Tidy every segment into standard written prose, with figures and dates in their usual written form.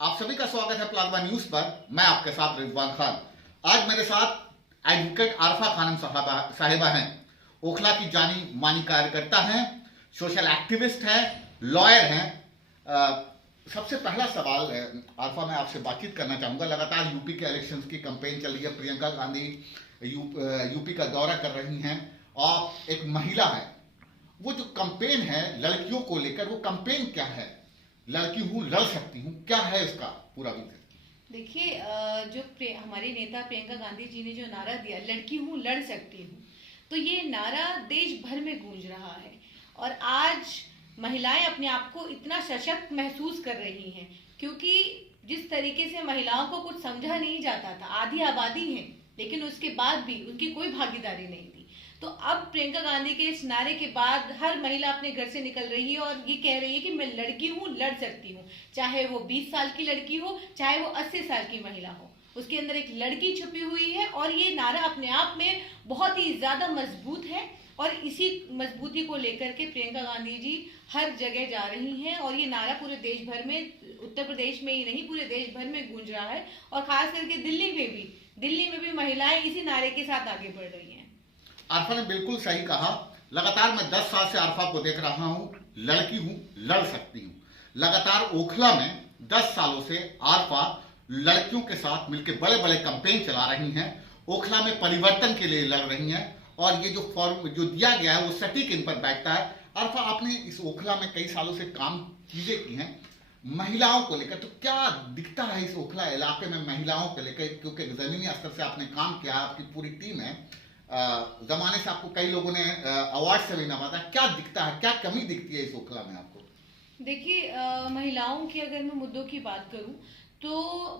आप सभी का स्वागत है प्लाज्मा न्यूज पर। मैं आपके साथ रिजवान खान। आज मेरे साथ एडवोकेट आरफा खानम साहिबा हैं। ओखला की जानी मानी कार्यकर्ता हैं, सोशल एक्टिविस्ट हैं, लॉयर हैं। सबसे पहला सवाल है आरफा, मैं आपसे बातचीत करना चाहूंगा। लगातार यूपी के इलेक्शंस की कैंपेन चल रही है, प्रियंका गांधी यूपी का दौरा कर रही हैं और एक महिला है। वो जो कैंपेन है लड़कियों को लेकर, वो कैंपेन क्या है? लड़की हूं लड़ सकती हूं, क्या है इसका पूरा विजन? देखिए, जो हमारी नेता प्रियंका गांधी जी ने जो नारा दिया, लड़की हूं लड़ सकती हूं, तो ये नारा देश भर में गूंज रहा है। और आज महिलाएं अपने आप को इतना सशक्त महसूस कर रही हैं, क्योंकि जिस तरीके से महिलाओं को कुछ समझा नहीं जाता था, आधी आबादी है लेकिन उसके बाद भी उनकी कोई भागीदारी नहीं थी। तो अब प्रियंका गांधी के इस नारे के बाद हर महिला अपने घर से निकल रही है और ये कह रही है कि मैं लड़की हूँ, लड़ सकती हूँ। चाहे वो 20 साल की लड़की हो, चाहे वो 80 साल की महिला हो, उसके अंदर एक लड़की छुपी हुई है। और ये नारा अपने आप में बहुत ही ज्यादा मजबूत है और इसी मजबूती को लेकर के प्रियंका गांधी जी हर जगह जा रही हैं। और ये नारा पूरे देश भर में, उत्तर प्रदेश में ही नहीं पूरे देश भर में गूंज रहा है। और खास करके दिल्ली में भी महिलाएं इसी नारे के साथ आगे बढ़ रही हैं। आरफा ने बिल्कुल सही कहा। लगातार मैं 10 साल से आरफा को देख रहा हूं, लड़की हूं लड़ सकती हूं। लगातार ओखला में 10 सालों से आरफा लड़कियों के साथ मिलकर बड़े बड़े कैंपेन चला रही हैं, ओखला में परिवर्तन के लिए लड़ रही हैं। और ये जो फॉर्म जो दिया गया है वो सटीक इन पर बैठता है। आरफा, आपने इस ओखला में कई सालों से काम चीजें की हैं महिलाओं को लेकर, तो क्या दिखता है इस ओखला इलाके में महिलाओं को लेकर? क्योंकि जमीनी स्तर से आपने काम किया, आपकी पूरी टीम है, जमाने से आपको कई लोगों ने अवार्ड से भी नवाजा। क्या दिखता है, क्या कमी दिखती है इस ओखला में आपको? देखिए, महिलाओं की अगर मैं मुद्दों की बात करूं तो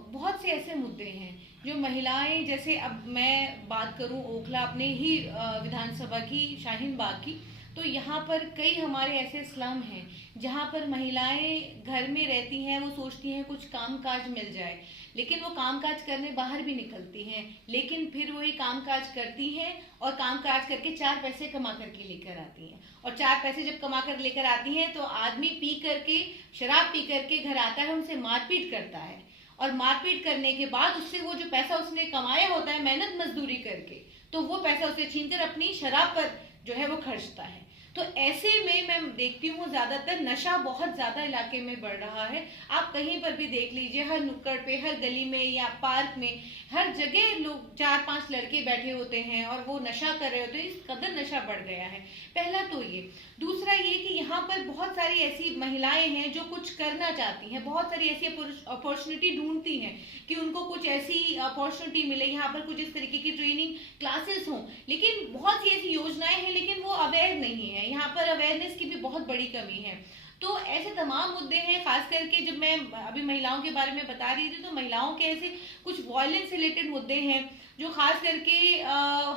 बहुत से ऐसे मुद्दे हैं जो महिलाएं, जैसे अब मैं बात करूं ओखला अपने ही विधानसभा की, शाहीन बाग की, तो यहाँ पर कई हमारे ऐसे स्लम हैं जहाँ पर महिलाएं घर में रहती हैं। वो सोचती हैं कुछ काम काज मिल जाए, लेकिन वो काम काज करने बाहर भी निकलती हैं, लेकिन फिर वही काम काज करती हैं और काम काज करके 4 पैसे कमा करके लेकर आती हैं। और 4 पैसे जब कमा कर लेकर आती हैं तो आदमी पी करके, शराब पी करके घर आता है, उनसे मारपीट करता है। और मारपीट करने के बाद उससे वो जो पैसा उसने कमाया होता है मेहनत मजदूरी करके, तो वो पैसा उसे छीनकर अपनी शराब पर जो है वो खर्चता है। तो ऐसे में मैं देखती हूँ ज्यादातर नशा बहुत ज्यादा इलाके में बढ़ रहा है। आप कहीं पर भी देख लीजिए, हर नुक्कड़ पे, हर गली में या पार्क में, हर जगह लोग 4-5 लड़के बैठे होते हैं और वो नशा कर रहे होते हैं। इस कदर नशा बढ़ गया है। पहला तो ये। दूसरा ये कि यहाँ पर बहुत सारी ऐसी महिलाएं हैं जो कुछ करना चाहती हैं, बहुत सारी ऐसी अपॉर्चुनिटी ढूंढती हैं कि उनको कुछ ऐसी अपॉर्चुनिटी मिले, यहाँ पर कुछ इस तरीके की ट्रेनिंग क्लासेस हों। लेकिन बहुत सी ऐसी योजनाएं हैं लेकिन वो अवेयर नहीं है। यहाँ पर अवेयरनेस की भी बहुत बड़ी कमी है। तो ऐसे तमाम मुद्दे हैं। खास करके जब मैं अभी महिलाओं के बारे में बता रही थी, तो महिलाओं के ऐसे कुछ वायलेंस रिलेटेड मुद्दे हैं जो खास करके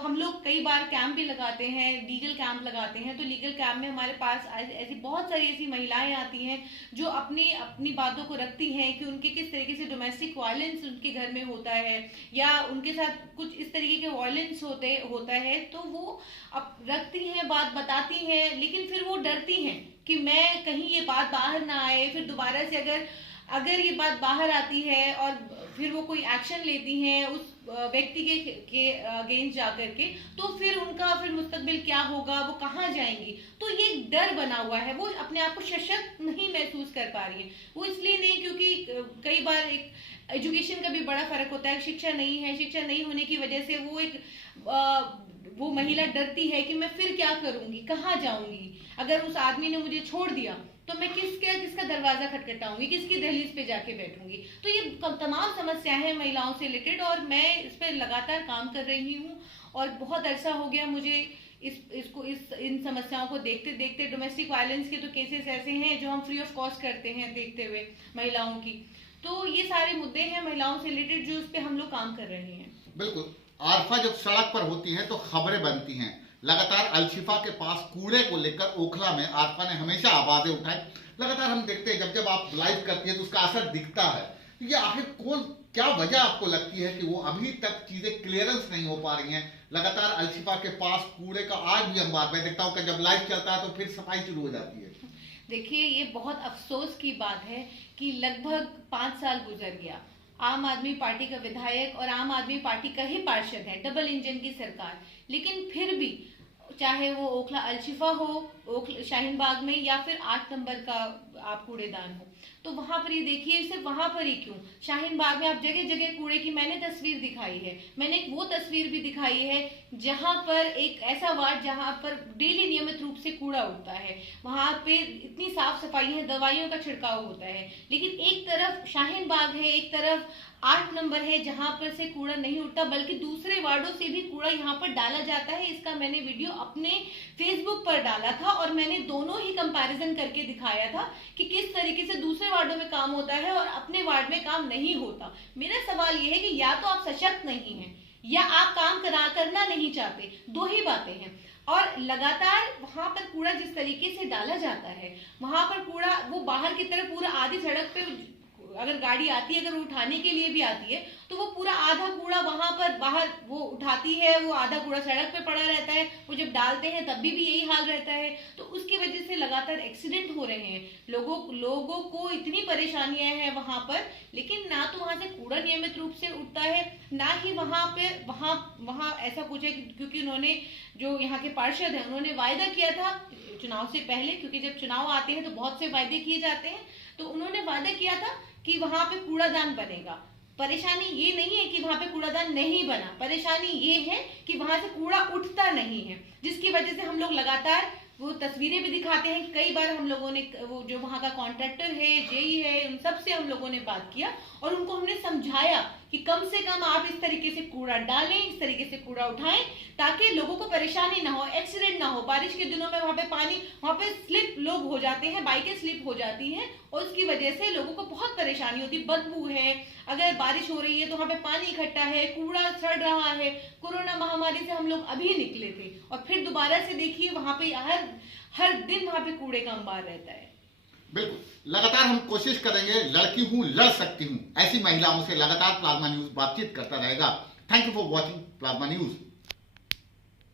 हम लोग कई बार कैंप भी लगाते हैं, लीगल कैंप लगाते हैं। तो लीगल कैंप में हमारे पास ऐसी बहुत सारी ऐसी महिलाएं आती हैं जो अपनी बातों को रखती हैं कि उनके किस तरीके से डोमेस्टिक वायलेंस उनके घर में होता है या उनके साथ कुछ इस तरीके के वायलेंस होता है। तो वो अब रखती हैं, बात बताती हैं, लेकिन फिर वो डरती हैं कि मैं कहीं ये बात बाहर ना आए। फिर दोबारा से अगर ये बात बाहर आती है और फिर वो कोई एक्शन लेती हैं उस व्यक्ति के अगेंस्ट जाकर के, तो फिर उनका फिर मुस्तकबिल क्या होगा, वो कहाँ जाएंगी। तो ये एक डर बना हुआ है। वो अपने आप को सशक्त नहीं महसूस कर पा रही है। वो इसलिए नहीं क्योंकि कई बार एक एजुकेशन का भी बड़ा फर्क होता है। शिक्षा नहीं है, शिक्षा नहीं होने की वजह से वो महिला डरती है कि मैं फिर क्या करूंगी, कहाँ जाऊंगी, अगर उस आदमी ने मुझे छोड़ दिया तो मैं किसका दरवाजा खटखटाऊंगी, किसकी दहलीज पे जाके बैठूंगी। तो ये तमाम समस्याएं हैं महिलाओं से रिलेटेड और मैं इस पर लगातार काम कर रही हूँ। और बहुत अरसा हो गया मुझे इन समस्याओं को देखते देखते। डोमेस्टिक वायलेंस के तो केसेस ऐसे हैं जो हम फ्री ऑफ कॉस्ट करते हैं देखते हुए महिलाओं की। तो ये सारे मुद्दे हैं महिलाओं से रिलेटेड जो उस पर हम लोग काम कर रहे हैं। बिल्कुल। आरफा जब सड़क पर होती है तो खबरें बनती हैं। लगातार अलशिफा के पास कूड़े को लेकर ओखला में आरफा ने हमेशा आवाजें उठाई। लगातार हम देखते हैं जब आप लाइव करती है तो उसका असर दिखता है। ये आखिर क्या वजह आपको लगती है कि वो अभी तक चीजें क्लियरेंस नहीं हो पा रही हैं? लगातार अलशिफा के पास कूड़े का आज भी अंबार मैं देखता हूँ कि जब लाइव चलता है तो फिर सफाई शुरू हो जाती है। देखिए, ये बहुत अफसोस की बात है कि लगभग 5 साल गुजर गया, आम आदमी पार्टी का विधायक और आम आदमी पार्टी का ही पार्षद है, डबल इंजन की सरकार, लेकिन फिर भी चाहे वो ओखला अलशिफा हो, शाहीन बाग में, या फिर 8 नंबर का आप कूड़ेदान हो, तो वहां पर ये देखिए, सिर्फ वहां पर ही क्यों, शाहीन बाग में आप जगह जगह कूड़े की मैंने तस्वीर दिखाई है, मैंने एक वो तस्वीर भी दिखाई है जहां पर एक ऐसा वार्ड जहां पर डेली नियमित रूप से कूड़ा उठता है, वहां पे इतनी साफ सफाई है, दवाइयों का छिड़काव होता है, लेकिन एक तरफ शाहीन बाग है, एक तरफ 8 नंबर है जहां पर से कूड़ा नहीं उठता, बल्कि दूसरे वार्डों से भी कूड़ा यहाँ पर डाला जाता है। इसका मैंने वीडियो अपने फेसबुक पर डाला था और मैंने दोनों ही कंपैरिजन करके दिखाया था कि किस तरीके से दूसरे वार्डों में काम होता है और अपने वार्ड में काम नहीं होता। मेरा सवाल यह है कि या तो आप सशक्त नहीं हैं या आप काम करना नहीं चाहते, दो ही बातें हैं। और लगातार वहां पर कूड़ा जिस तरीके से डाला जाता है, वहां पर कूड़ा वो बाहर की तरफ पूरा आधी सड़क पे अगर गाड़ी आती है, अगर उठाने के लिए भी आती है, तो वो पूरा आधा कूड़ा वहां पर बाहर वो उठाती है, वो आधा कूड़ा सड़क पे पड़ा रहता है, वो जब डालते हैं तब भी यही हाल रहता है। तो उसकी वजह से लगातार एक्सीडेंट हो रहे हैं, लोगों को इतनी परेशानियां हैं वहां पर, लेकिन ना तो वहां से कूड़ा नियमित रूप से उठता है, ना ही वहां ऐसा कुछ है, क्योंकि उन्होंने जो यहाँ के पार्षद है उन्होंने वायदा किया था चुनाव से पहले, क्योंकि जब चुनाव आते हैं तो बहुत से वायदे किए जाते हैं, तो उन्होंने वादा किया था कि वहां पे कूड़ादान बनेगा। परेशानी ये नहीं है कि वहां पे कूड़ादान नहीं बना, परेशानी ये है कि वहां से कूड़ा उठता नहीं है, जिसकी वजह से हम लोग लगातार वो तस्वीरें भी दिखाते हैं कि कई बार हम लोगों ने वो जो वहां का कॉन्ट्रैक्टर है, जेई है, उन सब से हम लोगों ने बात किया और उनको हमने समझाया कि कम से कम आप इस तरीके से कूड़ा डालें, इस तरीके से कूड़ा उठाएं, ताकि लोगों को परेशानी ना हो, एक्सीडेंट ना हो। बारिश के दिनों में वहां पे पानी, वहां पे स्लिप लोग हो जाते हैं, बाइकें स्लिप हो जाती हैं और उसकी वजह से लोगों को बहुत परेशानी होती है, बदबू है, अगर बारिश हो रही है तो वहां पे पानी इकट्ठा है, कूड़ा सड़ रहा है। कोरोना महामारी से हम लोग अभी निकले थे और फिर दोबारा से देखिए वहां पे हर दिन वहां पे कूड़े का अंबार रहता है। बिल्कुल, लगातार हम कोशिश करेंगे, लड़की हूं लड़ सकती हूं, ऐसी महिलाओं से लगातार प्लाज्मा न्यूज बातचीत करता रहेगा। Thank you for watching plasma news.